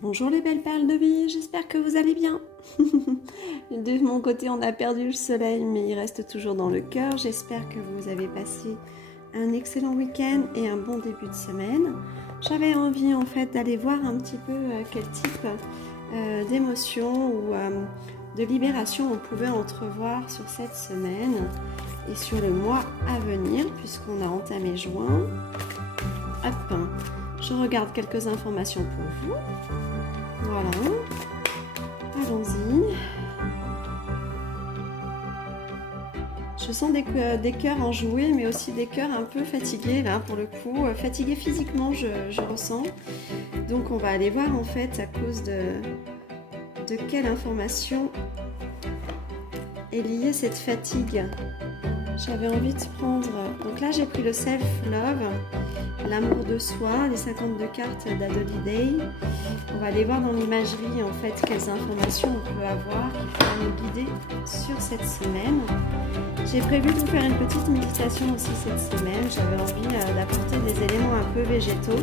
Bonjour les belles perles de vie, j'espère que vous allez bien. De mon côté, on a perdu le soleil, mais il reste toujours dans le cœur. J'espère que vous avez passé un excellent week-end et un bon début de semaine. J'avais envie en fait d'aller voir un petit peu quel type d'émotion ou de libération on pouvait entrevoir sur cette semaine et sur le mois à venir, puisqu'on a entamé juin. Hop, je regarde quelques informations pour vous. Voilà, allons-y. Je sens des cœurs enjoués, mais aussi des cœurs un peu fatigués, là, pour le coup. Fatigués physiquement, je ressens. Donc, on va aller voir, en fait, à cause de quelle information est liée cette fatigue. J'avais envie de prendre... Donc là, j'ai pris le self-love, l'amour de soi, les 52 cartes d'Adolly Day. On va aller voir dans l'imagerie, en fait, quelles informations on peut avoir qui pourraient nous guider sur cette semaine. J'ai prévu de vous faire une petite méditation aussi cette semaine. J'avais envie d'apporter des éléments un peu végétaux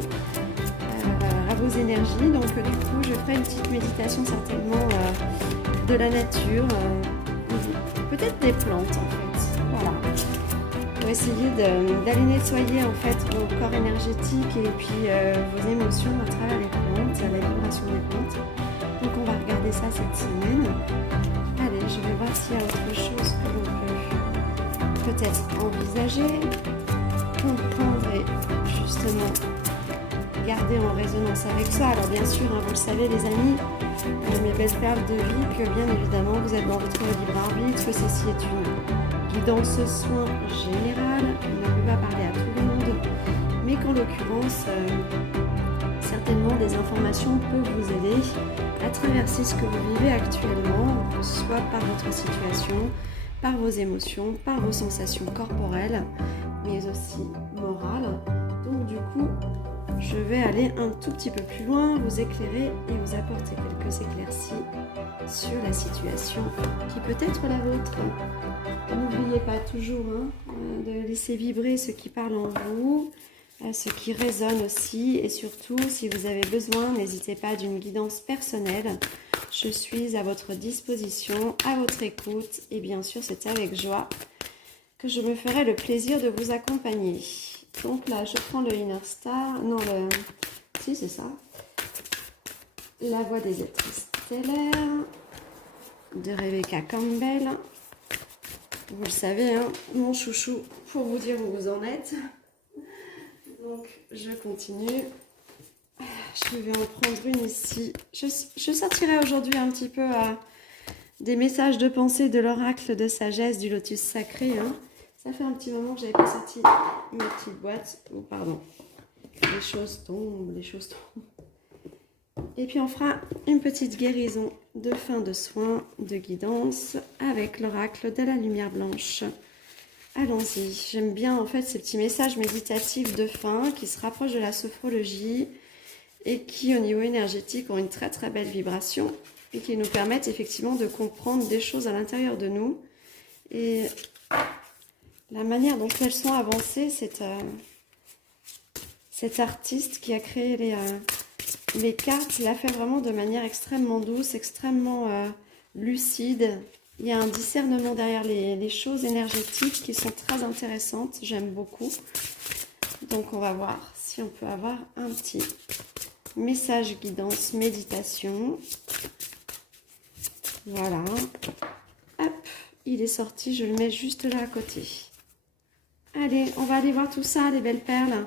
à vos énergies. Donc du coup, je ferai une petite méditation certainement de la nature, peut-être des plantes en fait. Voilà. Pour essayer d'aller nettoyer en fait vos corps énergétiques et puis vos émotions à travers les plantes, la vibration des plantes. Donc on va regarder ça cette semaine. Allez, je vais voir s'il y a autre chose que l'on peut être envisager, comprendre et justement garder en résonance avec ça. Alors bien sûr, vous le savez les amis, mes belles perles de vie, que bien évidemment vous êtes dans votre libre arbitre, que ceci est une guidance soin générale, on ne peut pas parler à tout le monde, mais qu'en l'occurrence, certainement des informations peuvent vous aider à traverser ce que vous vivez actuellement, soit par votre situation, par vos émotions, par vos sensations corporelles, mais aussi morales. Donc du coup, je vais aller un tout petit peu plus loin, vous éclairer et vous apporter quelques éclaircies sur la situation qui peut être la vôtre. N'oubliez pas toujours de laisser vibrer ce qui parle en vous, ce qui résonne aussi, et surtout, si vous avez besoin, n'hésitez pas d'une guidance personnelle. Je suis à votre disposition, à votre écoute, et bien sûr, c'est avec joie que je me ferai le plaisir de vous accompagner. Donc là, je prends le Inner Star, non, si c'est ça, la voix des êtres stellaires de Rebecca Campbell. Vous le savez, hein, mon chouchou, pour vous dire où vous en êtes. Donc, je continue. Je vais en prendre une ici. Je sortirai aujourd'hui un petit peu des messages de pensée de l'oracle de sagesse du lotus sacré. Hein. Ça fait un petit moment que j'avais pas sorti ma petite boîte. Oh, pardon. Les choses tombent, les choses tombent. Et puis on fera une petite guérison de fin de soins, de guidance avec l'oracle de la lumière blanche. Allons-y. J'aime bien en fait ces petits messages méditatifs de fin qui se rapprochent de la sophrologie et qui au niveau énergétique ont une très très belle vibration et qui nous permettent effectivement de comprendre des choses à l'intérieur de nous. Et la manière dont elles sont avancées, cet artiste qui a créé les cartes, il l'a fait vraiment de manière extrêmement douce, extrêmement lucide. Il y a un discernement derrière les choses énergétiques qui sont très intéressantes, j'aime beaucoup. Donc on va voir si on peut avoir un petit message guidance, méditation. Voilà. Hop, il est sorti, je le mets juste là à côté. Allez, on va aller voir tout ça, les belles perles.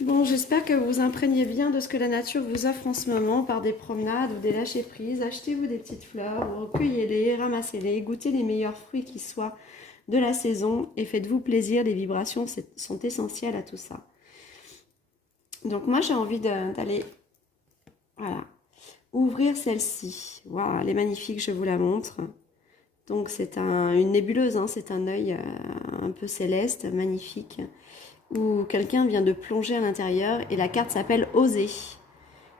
Bon, j'espère que vous vous imprégnez bien de ce que la nature vous offre en ce moment par des promenades ou des lâcher-prises. Achetez-vous des petites fleurs, recueillez-les, ramassez-les, goûtez les meilleurs fruits qui soient de la saison et faites-vous plaisir. Les vibrations sont essentielles à tout ça. Donc moi, j'ai envie d'aller ouvrir celle-ci. Voilà, elle est magnifique, je vous la montre. Donc c'est une nébuleuse, hein, c'est un œil un peu céleste, magnifique, où quelqu'un vient de plonger à l'intérieur et la carte s'appelle Oser.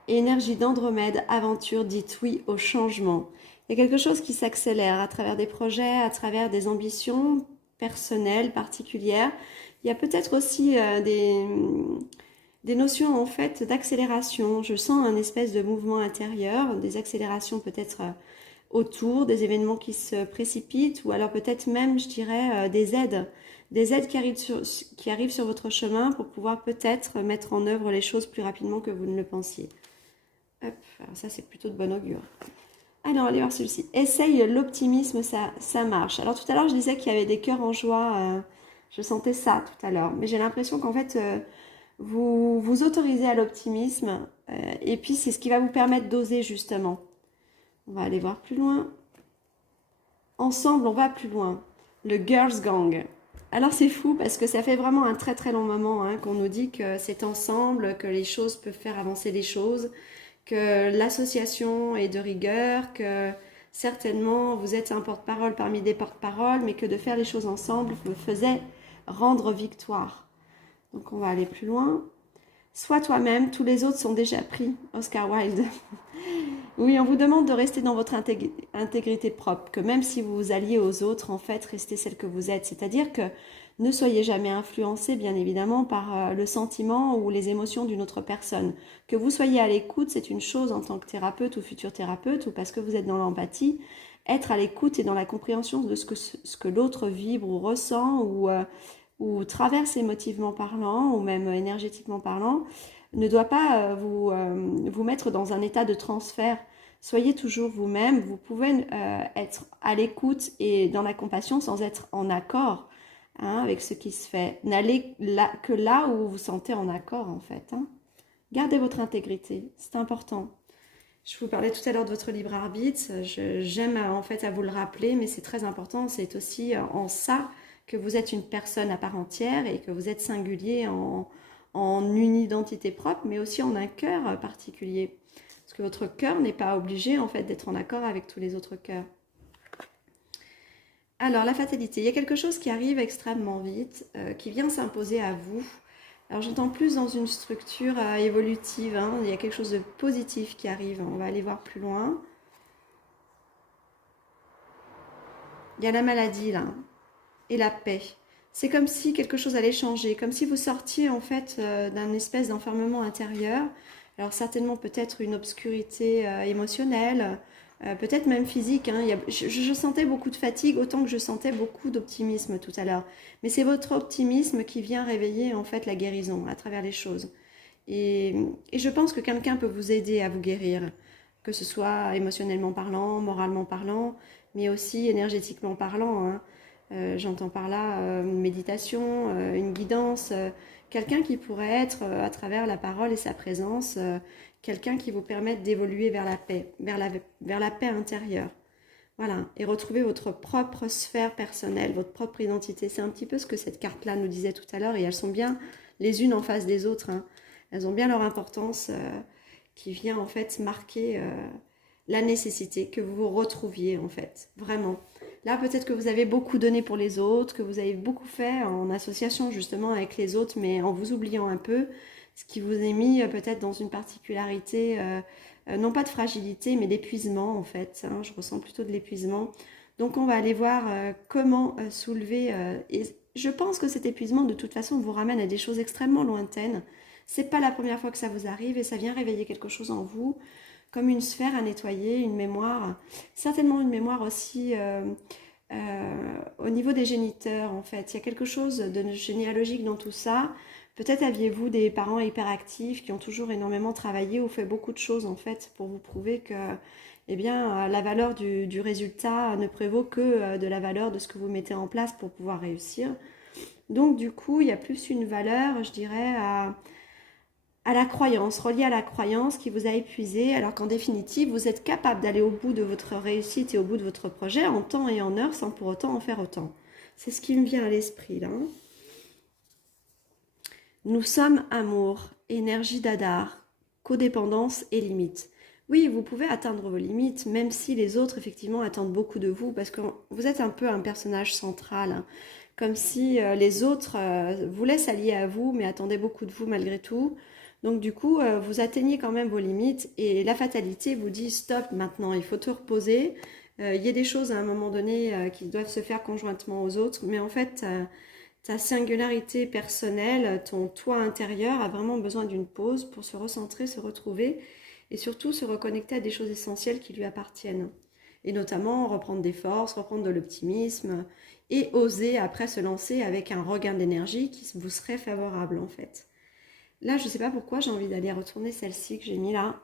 Énergie d'Andromède, aventure, dites oui au changement. Il y a quelque chose qui s'accélère à travers des projets, à travers des ambitions personnelles, particulières. Il y a peut-être aussi des notions en fait d'accélération. Je sens un espèce de mouvement intérieur, des accélérations peut-être autour, des événements qui se précipitent, ou alors peut-être même, je dirais, des aides qui arrivent sur votre chemin pour pouvoir peut-être mettre en œuvre les choses plus rapidement que vous ne le pensiez. Hop, alors ça c'est plutôt de bon augure. Alors, allez voir celui-ci. Essaye l'optimisme, ça marche. Alors, tout à l'heure, je disais qu'il y avait des cœurs en joie. Je sentais ça tout à l'heure. Mais j'ai l'impression qu'en fait, vous vous autorisez à l'optimisme. Et puis, c'est ce qui va vous permettre d'oser, justement. On va aller voir plus loin. Ensemble, on va plus loin. Le Girls Gang. Alors, c'est fou parce que ça fait vraiment un très très long moment qu'on nous dit que c'est ensemble, que les choses peuvent faire avancer les choses, que l'association est de rigueur, que certainement vous êtes un porte-parole parmi des porte-paroles, mais que de faire les choses ensemble vous faisait rendre victoire. Donc on va aller plus loin. Sois toi-même, tous les autres sont déjà pris. Oscar Wilde. Oui, on vous demande de rester dans votre intégrité propre, que même si vous vous alliez aux autres, en fait, restez celle que vous êtes. C'est-à-dire que ne soyez jamais influencé, bien évidemment, par le sentiment ou les émotions d'une autre personne. Que vous soyez à l'écoute, c'est une chose en tant que thérapeute ou futur thérapeute, ou parce que vous êtes dans l'empathie. Être à l'écoute et dans la compréhension de ce que l'autre vibre ou ressent, ou traverse émotivement parlant, ou même énergétiquement parlant, ne doit pas vous mettre dans un état de transfert. Soyez toujours vous-même. Vous pouvez être à l'écoute et dans la compassion sans être en accord avec ce qui se fait. N'allez que là où vous vous sentez en accord, en fait. Gardez votre intégrité, c'est important. Je vous parlais tout à l'heure de votre libre arbitre. J'aime en fait à vous le rappeler, mais c'est très important. C'est aussi en ça que vous êtes une personne à part entière et que vous êtes singulier en une identité propre, mais aussi en un cœur particulier. Parce que votre cœur n'est pas obligé en fait d'être en accord avec tous les autres cœurs. Alors, la fatalité, il y a quelque chose qui arrive extrêmement vite, qui vient s'imposer à vous. Alors, j'entends plus dans une structure évolutive, il y a quelque chose de positif qui arrive, on va aller voir plus loin. Il y a la maladie là, et la paix. C'est comme si quelque chose allait changer, comme si vous sortiez en fait d'un espèce d'enfermement intérieur. Alors certainement peut-être une obscurité émotionnelle, peut-être même physique. Je sentais beaucoup de fatigue autant que je sentais beaucoup d'optimisme tout à l'heure. Mais c'est votre optimisme qui vient réveiller en fait la guérison à travers les choses. Et je pense que quelqu'un peut vous aider à vous guérir, que ce soit émotionnellement parlant, moralement parlant, mais aussi énergétiquement parlant. J'entends par là une méditation, une guidance, quelqu'un qui pourrait être, à travers la parole et sa présence, quelqu'un qui vous permette d'évoluer vers la paix, vers la paix intérieure. Voilà, et retrouver votre propre sphère personnelle, votre propre identité. C'est un petit peu ce que cette carte-là nous disait tout à l'heure, et elles sont bien les unes en face des autres. Elles ont bien leur importance qui vient en fait marquer la nécessité que vous vous retrouviez en fait, vraiment. Là, peut-être que vous avez beaucoup donné pour les autres, que vous avez beaucoup fait en association justement avec les autres, mais en vous oubliant un peu, ce qui vous est mis peut-être dans une particularité, non pas de fragilité, mais d'épuisement en fait. Je ressens plutôt de l'épuisement. Donc on va aller voir comment soulever. Et je pense que cet épuisement, de toute façon, vous ramène à des choses extrêmement lointaines. C'est pas la première fois que ça vous arrive et ça vient réveiller quelque chose en vous, comme une sphère à nettoyer, une mémoire, certainement une mémoire aussi au niveau des géniteurs en fait. Il y a quelque chose de généalogique dans tout ça. Peut-être aviez-vous des parents hyperactifs qui ont toujours énormément travaillé ou fait beaucoup de choses en fait pour vous prouver que eh bien, la valeur du résultat ne prévaut que de la valeur de ce que vous mettez en place pour pouvoir réussir. Donc du coup, il y a plus une valeur, je dirais, à la croyance, reliée à la croyance qui vous a épuisé, alors qu'en définitive, vous êtes capable d'aller au bout de votre réussite et au bout de votre projet en temps et en heure sans pour autant en faire autant. C'est ce qui me vient à l'esprit là. Nous sommes amour, énergie d'Adar, codépendance et limites. Oui, vous pouvez atteindre vos limites, même si les autres, effectivement, attendent beaucoup de vous, parce que vous êtes un peu un personnage central, comme si les autres voulaient s'allier à vous, mais attendaient beaucoup de vous malgré tout. Donc du coup, vous atteignez quand même vos limites, et la fatalité vous dit « stop, maintenant, il faut te reposer ». Il y a des choses à un moment donné qui doivent se faire conjointement aux autres, mais en fait... ta singularité personnelle, ton toi intérieur a vraiment besoin d'une pause pour se recentrer, se retrouver et surtout se reconnecter à des choses essentielles qui lui appartiennent. Et notamment reprendre des forces, reprendre de l'optimisme et oser après se lancer avec un regain d'énergie qui vous serait favorable en fait. Là, je ne sais pas pourquoi j'ai envie d'aller retourner celle-ci que j'ai mis là.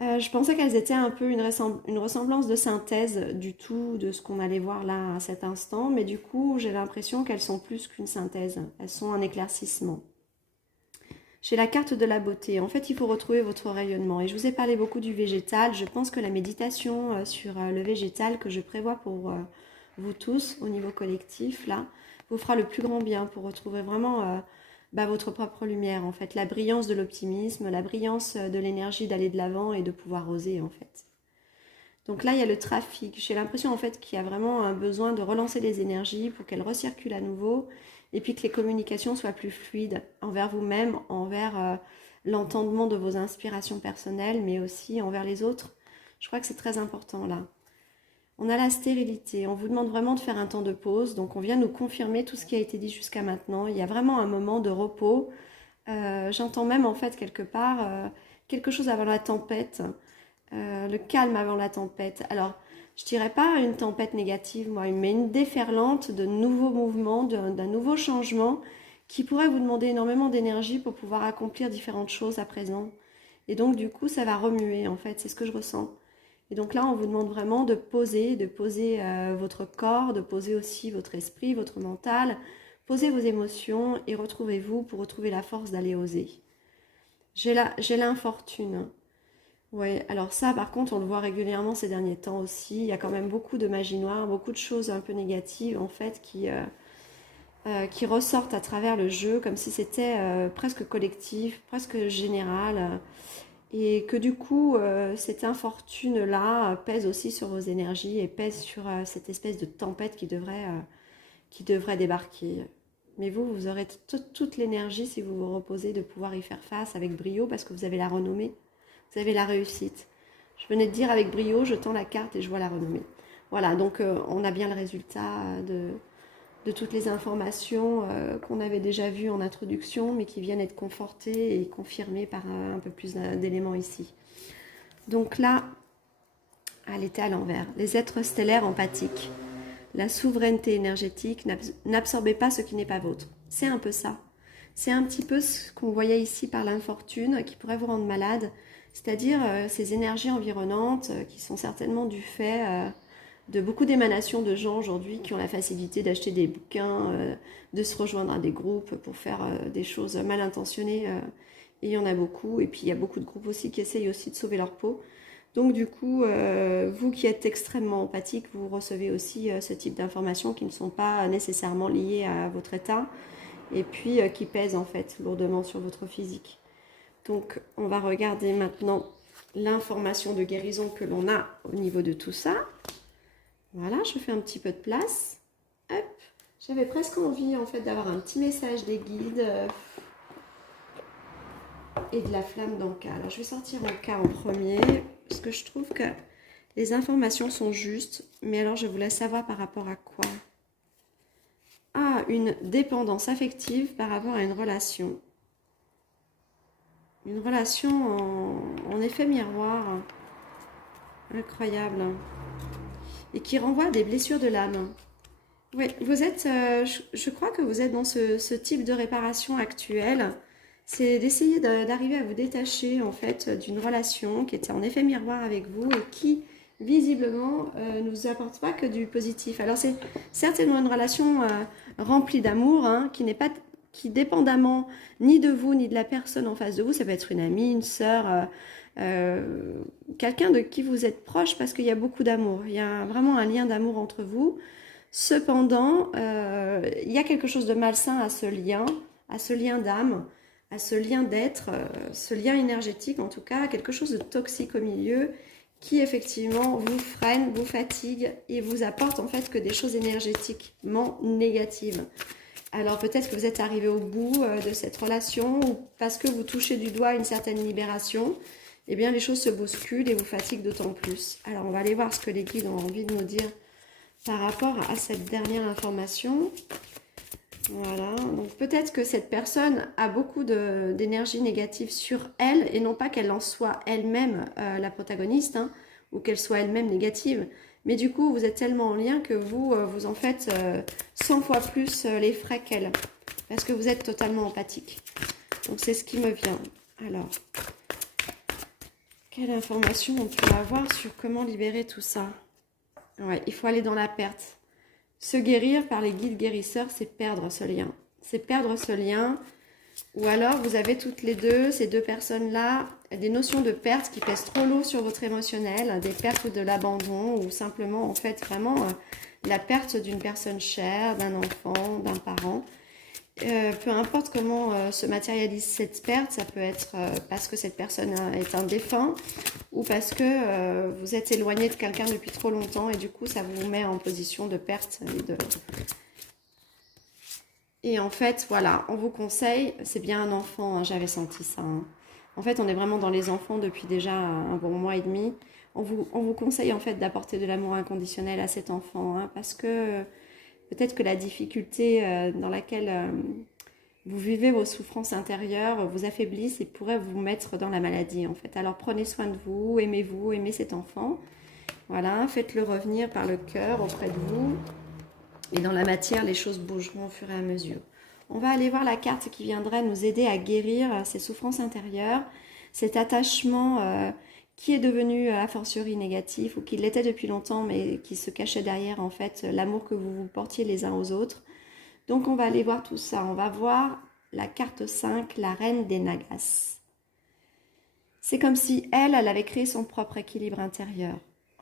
Je pensais qu'elles étaient un peu une ressemblance de synthèse du tout de ce qu'on allait voir là à cet instant, mais du coup j'ai l'impression qu'elles sont plus qu'une synthèse, elles sont un éclaircissement. J'ai la carte de la beauté, en fait il faut retrouver votre rayonnement et je vous ai parlé beaucoup du végétal, je pense que la méditation sur le végétal que je prévois pour vous tous au niveau collectif là, vous fera le plus grand bien pour retrouver vraiment votre propre lumière en fait, la brillance de l'optimisme, la brillance de l'énergie d'aller de l'avant et de pouvoir oser en fait. Donc là il y a le trafic, j'ai l'impression en fait qu'il y a vraiment un besoin de relancer les énergies pour qu'elles recirculent à nouveau et puis que les communications soient plus fluides envers vous-même, envers l'entendement de vos inspirations personnelles mais aussi envers les autres. Je crois que c'est très important là. On a la stérilité, on vous demande vraiment de faire un temps de pause, donc on vient nous confirmer tout ce qui a été dit jusqu'à maintenant. Il y a vraiment un moment de repos. J'entends même en fait quelque part quelque chose avant la tempête, le calme avant la tempête. Alors, je dirais pas une tempête négative, moi, mais une déferlante de nouveaux mouvements, d'un nouveau changement qui pourrait vous demander énormément d'énergie pour pouvoir accomplir différentes choses à présent. Et donc, du coup, ça va remuer en fait, c'est ce que je ressens. Et donc là, on vous demande vraiment de poser votre corps, de poser aussi votre esprit, votre mental, posez vos émotions et retrouvez-vous pour retrouver la force d'aller oser. J'ai l'infortune. Oui, alors ça, par contre, on le voit régulièrement ces derniers temps aussi. Il y a quand même beaucoup de magie noire, beaucoup de choses un peu négatives en fait qui ressortent à travers le jeu, comme si c'était presque collectif, presque général. Et que du coup, cette infortune-là pèse aussi sur vos énergies et pèse sur cette espèce de tempête qui devrait débarquer. Mais vous aurez toute l'énergie, si vous vous reposez, de pouvoir y faire face avec brio parce que vous avez la renommée, vous avez la réussite. Je venais de dire avec brio, je tends la carte et je vois la renommée. Voilà, donc on a bien le résultat de toutes les informations qu'on avait déjà vues en introduction, mais qui viennent être confortées et confirmées par un peu plus d'éléments ici. Donc là, elle était à l'envers. Les êtres stellaires empathiques. La souveraineté énergétique, n'absorbez pas ce qui n'est pas vôtre. C'est un peu ça. C'est un petit peu ce qu'on voyait ici par l'infortune qui pourrait vous rendre malade, c'est-à-dire ces énergies environnantes qui sont certainement du fait de beaucoup d'émanations de gens aujourd'hui qui ont la facilité d'acheter des bouquins, de se rejoindre à des groupes pour faire des choses mal intentionnées. Et il y en a beaucoup. Et puis il y a beaucoup de groupes aussi qui essayent aussi de sauver leur peau. Donc du coup, vous qui êtes extrêmement empathique, vous recevez aussi ce type d'informations qui ne sont pas nécessairement liées à votre état et puis qui pèsent en fait lourdement sur votre physique. Donc on va regarder maintenant l'information de guérison que l'on a au niveau de tout ça. Voilà, je fais un petit peu de place. Hop, j'avais presque envie en fait d'avoir un petit message des guides et de la flamme d'Anka. Alors je vais sortir Anka en premier parce que je trouve que les informations sont justes. Mais alors je voulais savoir par rapport à quoi? Ah, une dépendance affective par rapport à une relation. Une relation en effet miroir. Incroyable. Et qui renvoie à des blessures de l'âme. Oui, vous êtes, je crois que vous êtes dans ce type de réparation actuelle. C'est d'essayer d'arriver à vous détacher en fait d'une relation qui était en effet miroir avec vous et qui visiblement ne vous apporte pas que du positif. Alors c'est certainement une relation remplie d'amour, hein, qui dépendamment ni de vous ni de la personne en face de vous, ça peut être une amie, une sœur, quelqu'un de qui vous êtes proche parce qu'il y a beaucoup d'amour. Il y a vraiment un lien d'amour entre vous. Cependant, il y a quelque chose de malsain à ce lien d'âme, à ce lien d'être, ce lien énergétique en tout cas, quelque chose de toxique au milieu qui effectivement vous freine, vous fatigue et vous apporte en fait que des choses énergétiquement négatives. Alors peut-être que vous êtes arrivé au bout de cette relation ou parce que vous touchez du doigt une certaine libération, eh bien les choses se bousculent et vous fatiguent d'autant plus. Alors on va aller voir ce que les guides ont envie de nous dire par rapport à cette dernière information. Voilà, donc peut-être que cette personne a beaucoup d'énergie négative sur elle et non pas qu'elle en soit elle-même la protagoniste, hein, ou qu'elle soit elle-même négative. Mais du coup, vous êtes tellement en lien que vous en faites 100 fois plus les frais qu'elle. Parce que vous êtes totalement empathique. Donc c'est ce qui me vient. Alors, quelle information on peut avoir sur comment libérer tout ça? Ouais, il faut aller dans la perte. Se guérir par les guides guérisseurs, c'est perdre ce lien. C'est perdre ce lien. Ou alors, vous avez toutes les deux, ces deux personnes-là, des notions de perte qui pèsent trop lourd sur votre émotionnel, des pertes de l'abandon, ou simplement, en fait, vraiment, la perte d'une personne chère, d'un enfant, d'un parent. Peu importe comment se matérialise cette perte, ça peut être parce que cette personne est un défunt ou parce que vous êtes éloigné de quelqu'un depuis trop longtemps et du coup ça vous met en position de perte. Et en fait, voilà, on vous conseille, c'est bien un enfant, hein, j'avais senti ça. Hein. En fait, on est vraiment dans les enfants depuis déjà un bon mois et demi. On vous conseille en fait d'apporter de l'amour inconditionnel à cet enfant hein, parce que peut-être que la difficulté dans laquelle vous vivez vos souffrances intérieures vous affaiblissent et pourrait vous mettre dans la maladie en fait. Alors prenez soin de vous, aimez cet enfant. Voilà, faites-le revenir par le cœur auprès de vous. Et dans la matière, les choses bougeront au fur et à mesure. On va aller voir la carte qui viendrait nous aider à guérir ces souffrances intérieures, cet attachement qui est devenu a fortiori négatif ou qui l'était depuis longtemps mais qui se cachait derrière en fait l'amour que vous vous portiez les uns aux autres. Donc on va aller voir tout ça. On va voir la carte 5, la reine des Nagas. C'est comme si elle avait créé son propre équilibre intérieur.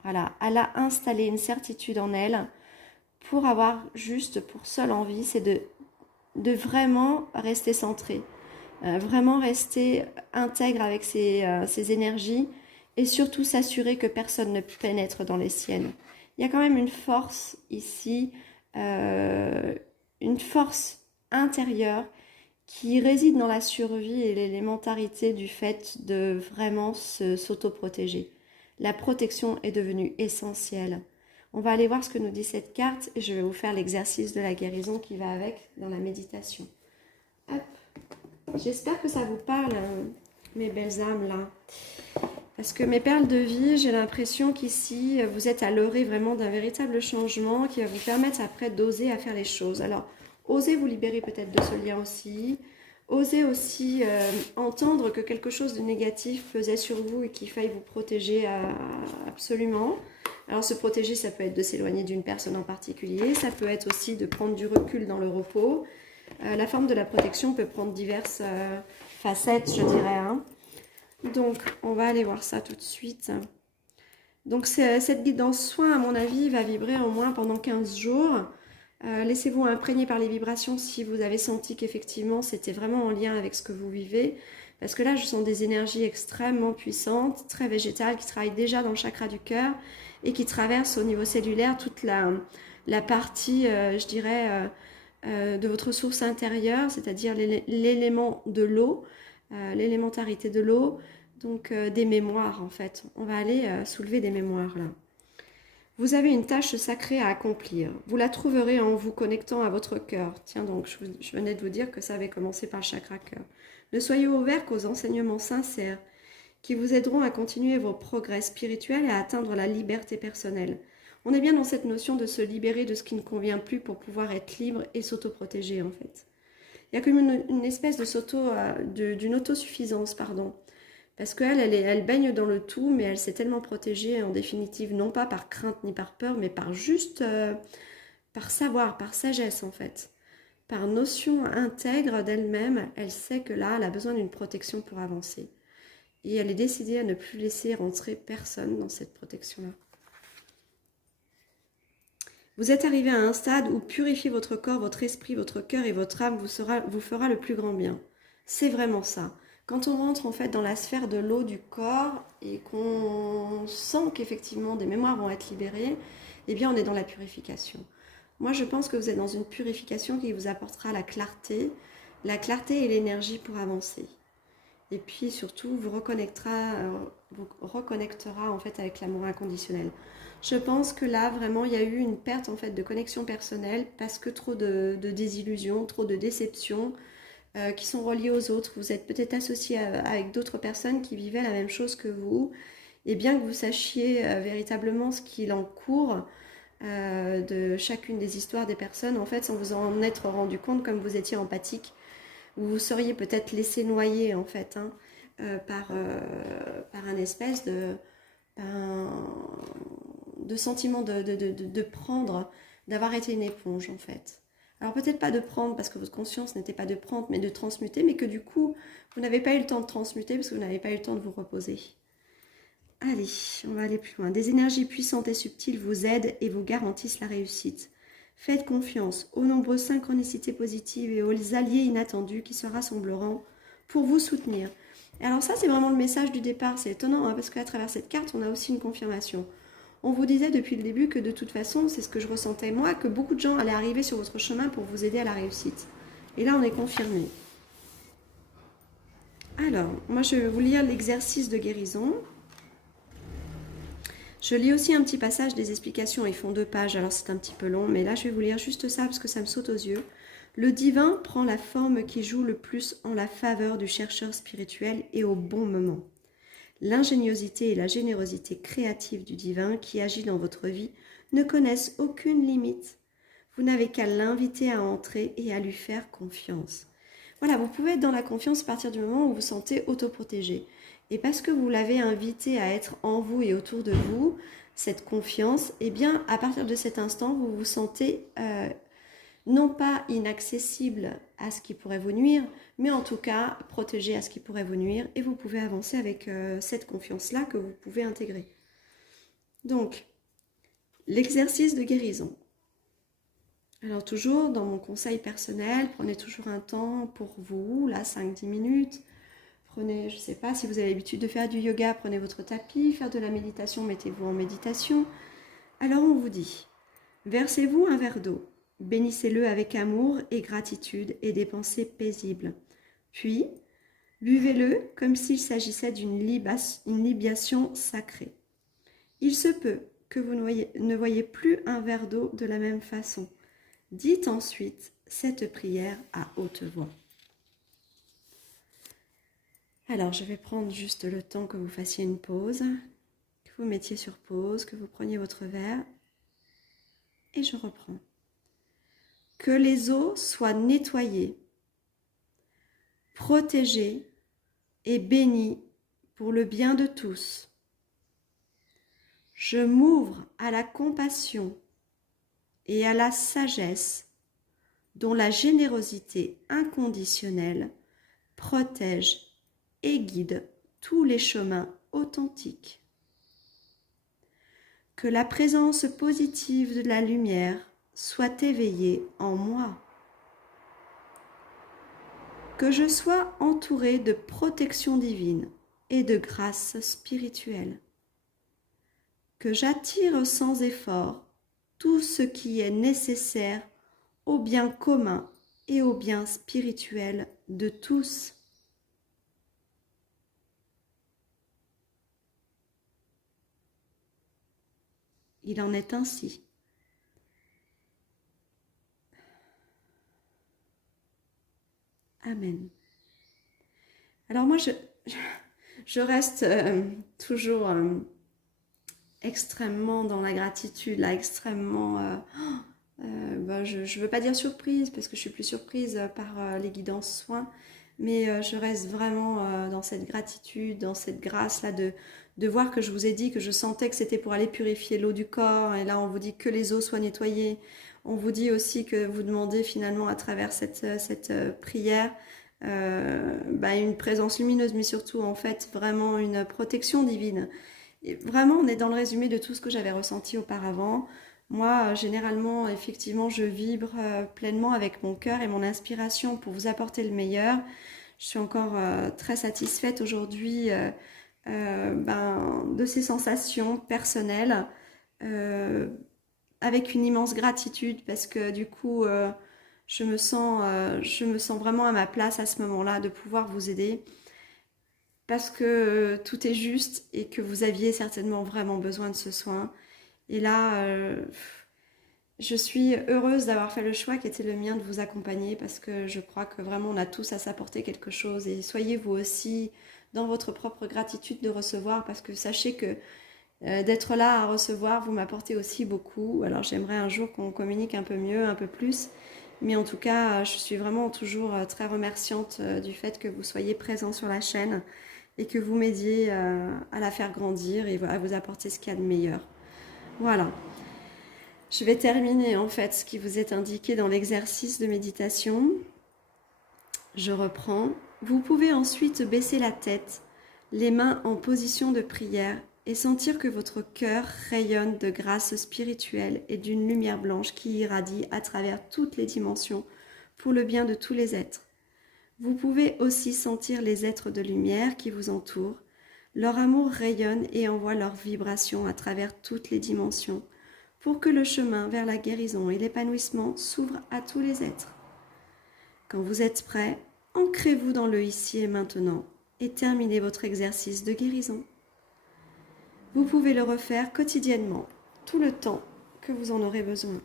Voilà, elle a installé une certitude en elle pour avoir juste pour seule envie, c'est de vraiment rester centrée, vraiment rester intègre avec ses énergies et surtout s'assurer que personne ne pénètre dans les siennes. Il y a quand même une force ici, une force intérieure qui réside dans la survie et l'élémentarité du fait de vraiment s'autoprotéger. La protection est devenue essentielle. On va aller voir ce que nous dit cette carte et je vais vous faire l'exercice de la guérison qui va avec dans la méditation. Hop. J'espère que ça vous parle, mes belles âmes là. Parce que mes perles de vie, j'ai l'impression qu'ici, vous êtes à l'orée vraiment d'un véritable changement qui va vous permettre après d'oser à faire les choses. Alors, osez vous libérer peut-être de ce lien aussi. Osez aussi entendre que quelque chose de négatif pesait sur vous et qu'il faille vous protéger absolument. Alors se protéger, ça peut être de s'éloigner d'une personne en particulier, ça peut être aussi de prendre du recul dans le repos. La forme de la protection peut prendre diverses facettes, je dirais. Hein. Donc, on va aller voir ça tout de suite. Donc, cette guidance soin, à mon avis, va vibrer au moins pendant 15 jours. Laissez-vous imprégner par les vibrations si vous avez senti qu'effectivement, c'était vraiment en lien avec ce que vous vivez. Parce que là, je sens des énergies extrêmement puissantes, très végétales, qui travaillent déjà dans le chakra du cœur et qui traversent au niveau cellulaire toute la partie, je dirais, de votre source intérieure, c'est-à-dire l'élément de l'eau, l'élémentarité de l'eau, donc des mémoires en fait. On va aller soulever des mémoires là. Vous avez une tâche sacrée à accomplir. Vous la trouverez en vous connectant à votre cœur. Tiens donc, je venais de vous dire que ça avait commencé par le chakra cœur. Ne soyez ouvert qu'aux enseignements sincères qui vous aideront à continuer vos progrès spirituels et à atteindre la liberté personnelle. On est bien dans cette notion de se libérer de ce qui ne convient plus pour pouvoir être libre et s'autoprotéger en fait. Il y a comme une espèce d'une autosuffisance, pardon. Parce elle baigne dans le tout, mais elle s'est tellement protégée en définitive, non pas par crainte ni par peur, mais par juste, par savoir, par sagesse en fait. Par notion intègre d'elle-même, elle sait que là, elle a besoin d'une protection pour avancer. Et elle est décidée à ne plus laisser rentrer personne dans cette protection-là. Vous êtes arrivé à un stade où purifier votre corps, votre esprit, votre cœur et votre âme vous fera le plus grand bien. C'est vraiment ça. Quand on rentre en fait dans la sphère de l'eau du corps et qu'on sent qu'effectivement des mémoires vont être libérées, eh bien on est dans la purification. Moi je pense que vous êtes dans une purification qui vous apportera la clarté et l'énergie pour avancer. Et puis surtout, vous reconnectera en fait avec l'amour inconditionnel. Je pense que là, vraiment, il y a eu une perte en fait de connexion personnelle parce que trop de désillusions, trop de déceptions qui sont reliées aux autres. Vous êtes peut-être associé avec d'autres personnes qui vivaient la même chose que vous. Et bien que vous sachiez véritablement ce qu'il en court de chacune des histoires des personnes, en fait, sans vous en être rendu compte, comme vous étiez empathique, vous vous seriez peut-être laissé noyer, en fait, hein, par un espèce de sentiment de prendre, d'avoir été une éponge, en fait. Alors peut-être pas de prendre, parce que votre conscience n'était pas de prendre, mais de transmuter, mais que du coup, vous n'avez pas eu le temps de transmuter, parce que vous n'avez pas eu le temps de vous reposer. Allez, on va aller plus loin. Des énergies puissantes et subtiles vous aident et vous garantissent la réussite. Faites confiance aux nombreuses synchronicités positives et aux alliés inattendus qui se rassembleront pour vous soutenir. Et alors ça, c'est vraiment le message du départ. C'est étonnant, hein, parce qu'à travers cette carte, on a aussi une confirmation. On vous disait depuis le début que de toute façon, c'est ce que je ressentais moi, que beaucoup de gens allaient arriver sur votre chemin pour vous aider à la réussite. Et là, on est confirmé. Alors, moi, je vais vous lire l'exercice de guérison. Je lis aussi un petit passage des explications, ils font 2 pages, alors c'est un petit peu long, mais là je vais vous lire juste ça parce que ça me saute aux yeux. Le divin prend la forme qui joue le plus en la faveur du chercheur spirituel et au bon moment. L'ingéniosité et la générosité créative du divin qui agit dans votre vie ne connaissent aucune limite. Vous n'avez qu'à l'inviter à entrer et à lui faire confiance. Voilà, vous pouvez être dans la confiance à partir du moment où vous vous sentez autoprotégé. Et parce que vous l'avez invité à être en vous et autour de vous, cette confiance, eh bien, à partir de cet instant, vous vous sentez non pas inaccessible à ce qui pourrait vous nuire, mais en tout cas protégé à ce qui pourrait vous nuire. Et vous pouvez avancer avec cette confiance-là que vous pouvez intégrer. Donc, l'exercice de guérison. Alors toujours dans mon conseil personnel, prenez toujours un temps pour vous, là 5-10 minutes. Prenez, je ne sais pas, si vous avez l'habitude de faire du yoga, prenez votre tapis, faire de la méditation, mettez-vous en méditation. Alors on vous dit, versez-vous un verre d'eau, bénissez-le avec amour et gratitude et des pensées paisibles. Puis, buvez-le comme s'il s'agissait d'une libation sacrée. Il se peut que vous ne voyez plus un verre d'eau de la même façon. Dites ensuite cette prière à haute voix. Alors, je vais prendre juste le temps que vous fassiez une pause, que vous mettiez sur pause, que vous preniez votre verre. Et je reprends. Que les eaux soient nettoyées, protégées et bénies pour le bien de tous. Je m'ouvre à la compassion et à la sagesse dont la générosité inconditionnelle protège et guide tous les chemins authentiques. Que la présence positive de la lumière soit éveillée en moi. Que je sois entourée de protection divine et de grâce spirituelle. Que j'attire sans effort tout ce qui est nécessaire au bien commun et au bien spirituel de tous. Il en est ainsi. Amen. Alors moi, je reste toujours extrêmement dans la gratitude, là, extrêmement... je ne veux pas dire surprise, parce que je suis plus surprise par les guidances soins, mais je reste vraiment dans cette gratitude, dans cette grâce-là de voir que je vous ai dit que je sentais que c'était pour aller purifier l'eau du corps, et là on vous dit que les eaux soient nettoyées. On vous dit aussi que vous demandez finalement à travers cette prière une présence lumineuse, mais surtout en fait vraiment une protection divine. Et vraiment on est dans le résumé de tout ce que j'avais ressenti auparavant. Moi, généralement, effectivement, je vibre pleinement avec mon cœur et mon inspiration pour vous apporter le meilleur. Je suis encore très satisfaite aujourd'hui de ces sensations personnelles avec une immense gratitude parce que du coup, je me sens vraiment à ma place à ce moment-là de pouvoir vous aider. parce que tout est juste et que vous aviez certainement vraiment besoin de ce soin. Et là, je suis heureuse d'avoir fait le choix qui était le mien de vous accompagner parce que je crois que vraiment on a tous à s'apporter quelque chose et soyez vous aussi dans votre propre gratitude de recevoir parce que sachez que d'être là à recevoir, vous m'apportez aussi beaucoup. Alors j'aimerais un jour qu'on communique un peu mieux, un peu plus. Mais en tout cas, je suis vraiment toujours très remerciante du fait que vous soyez présent sur la chaîne et que vous m'aidiez à la faire grandir et à vous apporter ce qu'il y a de meilleur. Voilà. Je vais terminer en fait ce qui vous est indiqué dans l'exercice de méditation. Je reprends. Vous pouvez ensuite baisser la tête, les mains en position de prière et sentir que votre cœur rayonne de grâce spirituelle et d'une lumière blanche qui irradie à travers toutes les dimensions pour le bien de tous les êtres. Vous pouvez aussi sentir les êtres de lumière qui vous entourent. Leur amour rayonne et envoie leurs vibrations à travers toutes les dimensions pour que le chemin vers la guérison et l'épanouissement s'ouvre à tous les êtres. Quand vous êtes prêt, ancrez-vous dans le ici et maintenant et terminez votre exercice de guérison. Vous pouvez le refaire quotidiennement, tout le temps que vous en aurez besoin.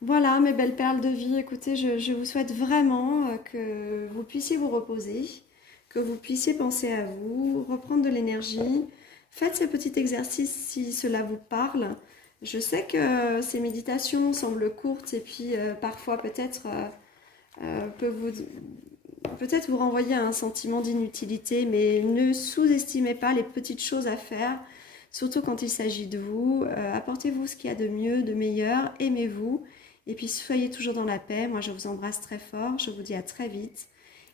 Voilà mes belles perles de vie, écoutez, je vous souhaite vraiment que vous puissiez vous reposer, que vous puissiez penser à vous, reprendre de l'énergie. Faites ce petit exercice si cela vous parle. Je sais que ces méditations semblent courtes et puis parfois peut-être peut-être vous renvoyer à un sentiment d'inutilité, mais ne sous-estimez pas les petites choses à faire, surtout quand il s'agit de vous. Apportez-vous ce qu'il y a de mieux, de meilleur, aimez-vous, et puis soyez toujours dans la paix. Moi, je vous embrasse très fort, je vous dis à très vite,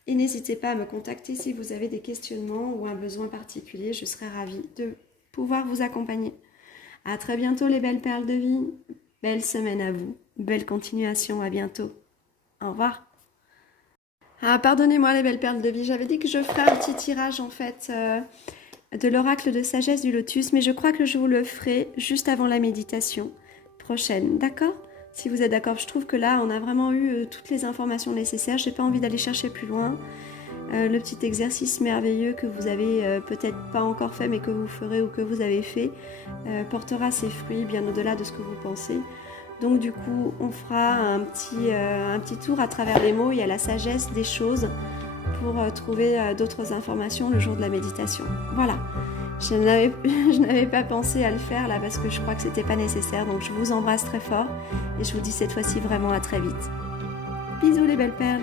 et n'hésitez pas à me contacter si vous avez des questionnements ou un besoin particulier, je serai ravie de pouvoir vous accompagner. À très bientôt les belles perles de vie, belle semaine à vous, belle continuation, à bientôt, au revoir. Ah, pardonnez-moi les belles perles de vie, j'avais dit que je ferais un petit tirage en fait de l'oracle de sagesse du lotus, mais je crois que je vous le ferai juste avant la méditation prochaine, d'accord? Si vous êtes d'accord, je trouve que là on a vraiment eu toutes les informations nécessaires, j'ai pas envie d'aller chercher plus loin. Le petit exercice merveilleux que vous avez peut-être pas encore fait mais que vous ferez ou que vous avez fait portera ses fruits bien au-delà de ce que vous pensez. Donc du coup, on fera un petit tour à travers les mots et à la sagesse des choses pour trouver d'autres informations le jour de la méditation. Voilà, je n'avais pas pensé à le faire là parce que je crois que c'était pas nécessaire. Donc je vous embrasse très fort et je vous dis cette fois-ci vraiment à très vite. Bisous les belles perles.